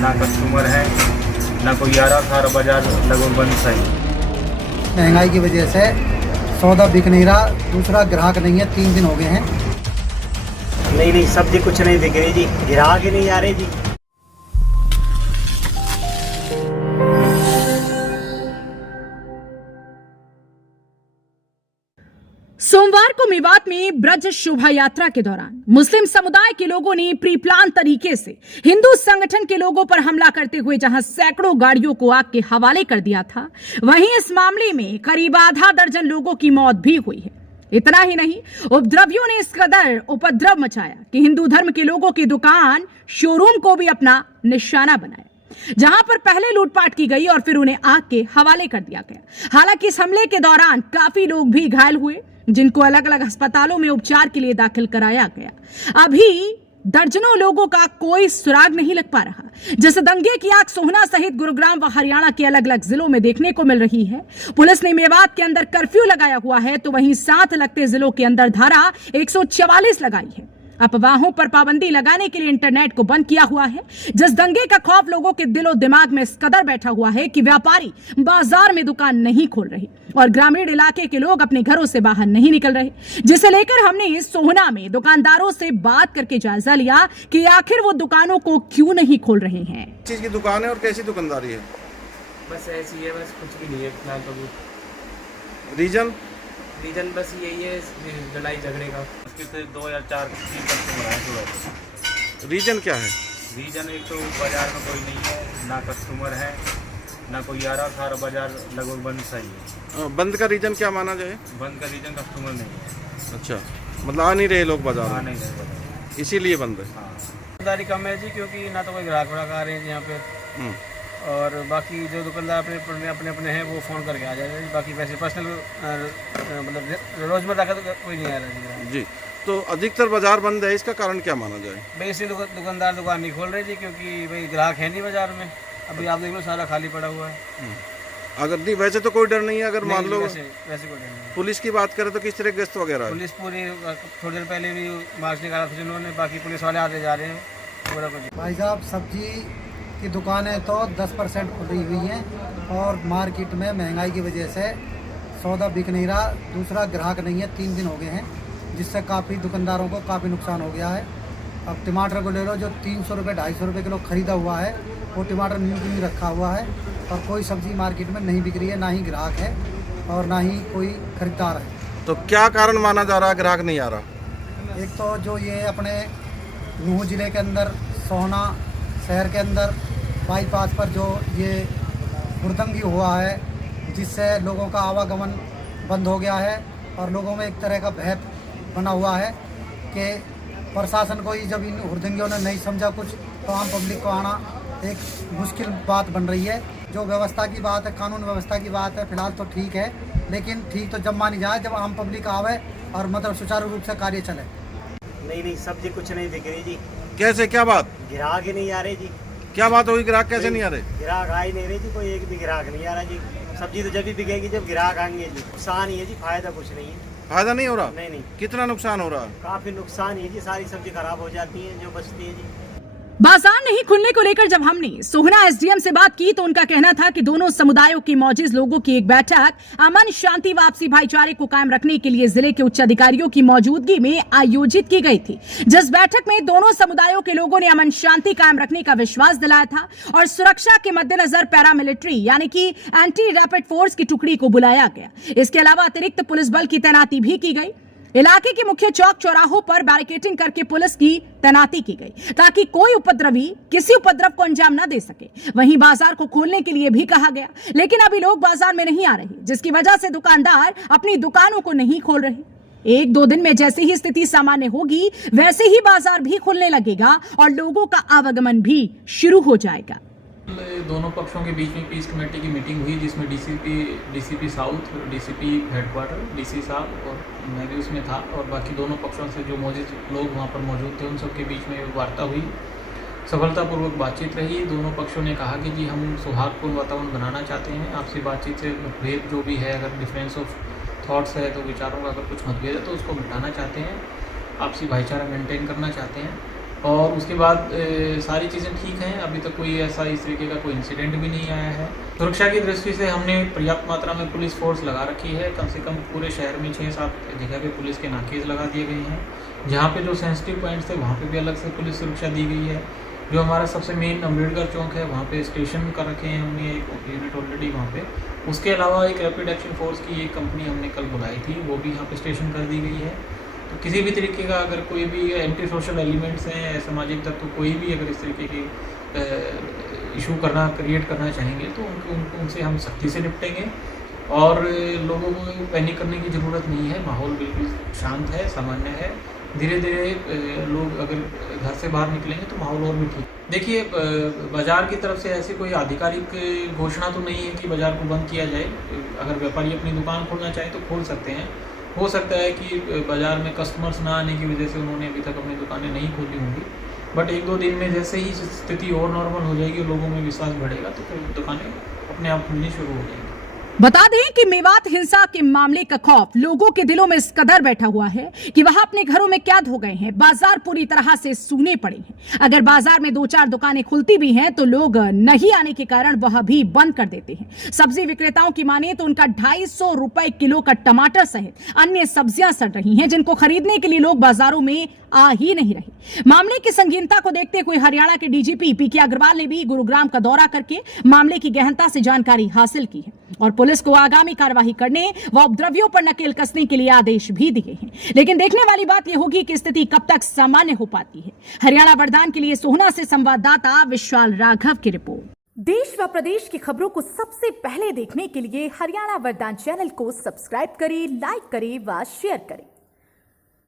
ना कस्टमर है, ना कोई आ रहा। सारा बाजार लगभग बंद सही। महंगाई की वजह से सौदा बिक नहीं रहा, दूसरा ग्राहक नहीं है, 3 दिन हो गए हैं। नहीं सब्जी कुछ नहीं बिक रही जी, ग्राहक ही नहीं आ रहे जी। सोमवार को मेवात में ब्रज शोभा यात्रा के दौरान मुस्लिम समुदाय के लोगों ने प्री प्लान तरीके से हिंदू संगठन के लोगों पर हमला करते हुए जहां सैकड़ों गाड़ियों को आग के हवाले कर दिया था, वहीं इस मामले में करीब आधा दर्जन लोगों की मौत भी हुई है। इतना ही नहीं, उपद्रवियों ने इस कदर उपद्रव मचाया कि हिंदू धर्म के लोगों की दुकान, शोरूम को भी अपना निशाना बनाया, जहां पर पहले लूटपाट की गई और फिर उन्हें आग के हवाले कर दिया गया। हालांकि इस हमले के दौरान काफी लोग भी घायल हुए, जिनको अलग अलग अस्पतालों में उपचार के लिए दाखिल कराया गया। अभी दर्जनों लोगों का कोई सुराग नहीं लग पा रहा। जैसे दंगे की आग सोहना सहित गुरुग्राम व हरियाणा के अलग अलग जिलों में देखने को मिल रही है। पुलिस ने मेवात के अंदर कर्फ्यू लगाया हुआ है, तो वहीं साथ लगते जिलों के अंदर धारा 144 लगाई है। अफवाहों पर पाबंदी लगाने के लिए इंटरनेट को बंद किया हुआ है। जिस दंगे का खौफ लोगों के दिलो दिमाग में इस कदर बैठा हुआ है कि व्यापारी बाजार में दुकान नहीं खोल रहे और ग्रामीण इलाके के लोग अपने घरों से बाहर नहीं निकल रहे, जिसे लेकर हमने सोहना में दुकानदारों से बात करके जायजा लिया कि आखिर वो दुकानों को क्यों नहीं खोल रहे हैं। चीज की दुकान है और कैसी दुकानदारी है? बस ऐसी है, बस कुछ भी नहीं है फिलहाल तो। रीजन बस यही है, लड़ाई झगड़े का। उसके 2004 की कस्टमर है सुबह। रीजन क्या है? रीजन एक तो बाजार में कोई नहीं है, ना कस्टमर है, ना कोई आ रहा। सारा बाजार लगभग बंद सही है। बंद का रीजन क्या माना जाए? बंद का रीजन कस्टमर नहीं है। अच्छा, मतलब आ नहीं रहे लोग बाजार हाँ, में, नहीं है, इसीलिए बंद है। हाँ। दुकानदारी कम है जी, क्योंकि ना तो कोई ग्राहक व्राहक आ रहे हैं जी यहाँ पे, और बाकी जो दुकानदार अपने हैं वो फ़ोन करके आ जाते हैं। बाकी वैसे पर्सनल मतलब रोजमर्रा का तो कोई नहीं आ रहा जी। तो अधिकतर बाजार बंद है, इसका कारण क्या माना जाए? भाई इसलिए दुकानदार दुकान नहीं खोल रहे जी, क्योंकि भाई ग्राहक है नहीं बाजार में। अभी आप देख लो, सारा खाली पड़ा हुआ है। अगर नहीं, वैसे तो कोई डर नहीं है। अगर मान लो वैसे कोई डर नहीं। पुलिस की बात करें तो किस तरह गश्त वगैरह है? पुलिस पूरी थोड़ी देर पहले भी मार्च निकाला था जिन्होंने, बाकी पुलिस वाले आते जा रहे हैं पूरा कुछ। भाई साहब, सब्जी की दुकानें तो 10% खुली हुई हैं और मार्केट में महंगाई की वजह से सौदा बिक नहीं रहा, दूसरा ग्राहक नहीं है, 3 दिन हो गए हैं, जिससे काफ़ी दुकानदारों को काफ़ी नुकसान हो गया है। अब टमाटर को ले लो, जो 300 रुपये 250 रुपये किलो ख़रीदा हुआ है, वो टमाटर न्यू रखा हुआ है और कोई सब्ज़ी मार्केट में नहीं बिक रही है, ना ही ग्राहक है और ना ही कोई ख़रीदार है। तो क्या कारण माना जा रहा है ग्राहक नहीं आ रहा? एक तो जो ये अपने नूह ज़िले के अंदर सोहना शहर के अंदर बाईपास पर जो ये हुड़दंगी हुआ है, जिससे लोगों का आवागमन बंद हो गया है और लोगों में एक तरह का भय बना हुआ है कि प्रशासन को ही जब इन हुड़दंगियों ने नहीं समझा कुछ, तो आम पब्लिक को आना एक मुश्किल बात बन रही है। जो व्यवस्था की बात है, कानून व्यवस्था की बात है, फिलहाल तो ठीक है, लेकिन ठीक तो जब मानी जाए जब आम पब्लिक आवे और मतलब सुचारू रूप से कार्य चले। नहीं सब्जी कुछ नहीं बिक रही जी। कैसे, क्या बात? ग्राहक ही नहीं आ रहे जी। क्या बात होगी, ग्राहक कैसे नहीं आ रहे? ग्राहक आ ही नहीं रहे जी, कोई एक भी ग्राहक नहीं आ रहा जी। सब्जी तो जब भी बिकेगी जब ग्राहक आएंगे जी। नुकसान ही है जी, फायदा कुछ नहीं है। फायदा नहीं हो रहा? नहीं। कितना नुकसान हो रहा है? काफी नुकसान ही है जी, सारी सब्जी खराब हो जाती है जो बचती है जी। बाजार नहीं खुलने को लेकर जब हमने सोहना एसडीएम से बात की, तो उनका कहना था कि दोनों समुदायों के मौजूद लोगों की एक बैठक अमन, शांति व आपसी भाईचारे को कायम रखने के लिए जिले के उच्च अधिकारियों की मौजूदगी में आयोजित की गई थी, जिस बैठक में दोनों समुदायों के लोगों ने अमन शांति कायम रखने का विश्वास दिलाया था और सुरक्षा के मद्देनजर पैरामिलिट्री यानी कि एंटी रैपिड फोर्स की टुकड़ी को बुलाया गया। इसके अलावा अतिरिक्त पुलिस बल की तैनाती भी की गई। इलाके के मुख्य चौक चौराहों पर बैरिकेडिंग करके पुलिस की तैनाती की गई, ताकि कोई उपद्रवी किसी उपद्रव को अंजाम न दे सके। वहीं बाजार को खोलने के लिए भी कहा गया, लेकिन अभी लोग बाजार में नहीं आ रहे, जिसकी वजह से दुकानदार अपनी दुकानों को नहीं खोल रहे। 1-2 दिन में जैसे ही स्थिति सामान्य होगी, वैसे ही बाजार भी खुलने लगेगा और लोगों का आवागमन भी शुरू हो जाएगा। दोनों पक्षों के बीच में पीस कमेटी की मीटिंग हुई, जिसमें DCP south, DCP headquarter, DC साहब और मैं भी उसमें था, और बाकी दोनों पक्षों से जो मौजूद लोग वहाँ पर मौजूद थे उन सब के बीच में वार्ता हुई। सफलतापूर्वक बातचीत रही। दोनों पक्षों ने कहा कि जी हम सौहार्दपूर्ण वातावरण बनाना चाहते हैं। आपसी बातचीत से मतभेद जो भी है, अगर डिफरेंस ऑफ थॉट्स है तो विचारों का अगर कुछ मतभेद है तो उसको मिटाना चाहते हैं, आपसी भाईचारा मेंटेन करना चाहते हैं। और उसके बाद सारी चीज़ें ठीक हैं। अभी तक कोई ऐसा इस तरीके का कोई इंसिडेंट भी नहीं आया है। सुरक्षा की दृष्टि से हमने पर्याप्त मात्रा में पुलिस फोर्स लगा रखी है। कम से कम पूरे शहर में 6-7 जगह पे पुलिस के नाकेज लगा दिए गए हैं। जहाँ पे जो सेंसिटिव पॉइंट्स थे वहाँ पे भी अलग से पुलिस सुरक्षा दी गई है। जो हमारा सबसे मेन अम्बेडकर चौक है वहाँ पे स्टेशन कर रखे हैं हमने एक यूनिट ऑलरेडी वहाँ पे। उसके अलावा एक रैपिड एक्शन फोर्स की एक कंपनी हमने कल बुलाई थी, वो भी यहाँ पे स्टेशन कर दी गई है। तो किसी भी तरीके का अगर कोई भी एंटी सोशल एलिमेंट्स हैं, सामाजिक तत्व कोई भी अगर इस तरीके की इशू क्रिएट करना चाहेंगे तो उनसे हम सख्ती से निपटेंगे। और लोगों को पैनिक करने की ज़रूरत नहीं है। माहौल बिल्कुल शांत है, सामान्य है। धीरे धीरे लोग अगर घर से बाहर निकलेंगे तो माहौल और भी ठीक। देखिए, बाज़ार की तरफ से ऐसी कोई आधिकारिक घोषणा तो नहीं है कि बाज़ार को बंद किया जाए। अगर व्यापारी अपनी दुकान खोलना चाहें तो खोल सकते हैं। हो सकता है कि बाज़ार में कस्टमर्स ना आने की वजह से उन्होंने अभी तक अपनी दुकानें नहीं खोली होंगी, बट 1-2 दिन में जैसे ही स्थिति और नॉर्मल हो जाएगी और लोगों में विश्वास बढ़ेगा तो फिर दुकानें अपने आप खुलनी शुरू हो जाएंगी। बता दें कि मेवात हिंसा के मामले का खौफ लोगों के दिलों में इस कदर बैठा हुआ है कि वह अपने घरों में कैद हो गए हैं। बाजार पूरी तरह से सूने पड़े हैं। अगर बाजार में 2-4 दुकानें खुलती भी हैं तो लोग नहीं आने के कारण वह भी बंद कर देते हैं। सब्जी विक्रेताओं की माने तो उनका 250 रुपए किलो का टमाटर सहित अन्य सब्जियां सड़ रही हैं, जिनको खरीदने के लिए लोग बाजारों में आ ही नहीं रहे। मामले की संगीनता को देखते हुए हरियाणा के डीजीपी पीके अग्रवाल ने भी गुरुग्राम का दौरा करके मामले की गहनता से जानकारी हासिल की है और पुलिस को आगामी कार्रवाई करने व उपद्रवियों पर नकेल कसने के लिए आदेश भी दिए हैं। लेकिन देखने वाली बात यह होगी कि स्थिति कब तक सामान्य हो पाती है। हरियाणा वरदान के लिए सोहना से संवाददाता विशाल राघव की रिपोर्ट। देश व प्रदेश की खबरों को सबसे पहले देखने के लिए हरियाणा वरदान चैनल को सब्सक्राइब करें, लाइक करें व शेयर करें।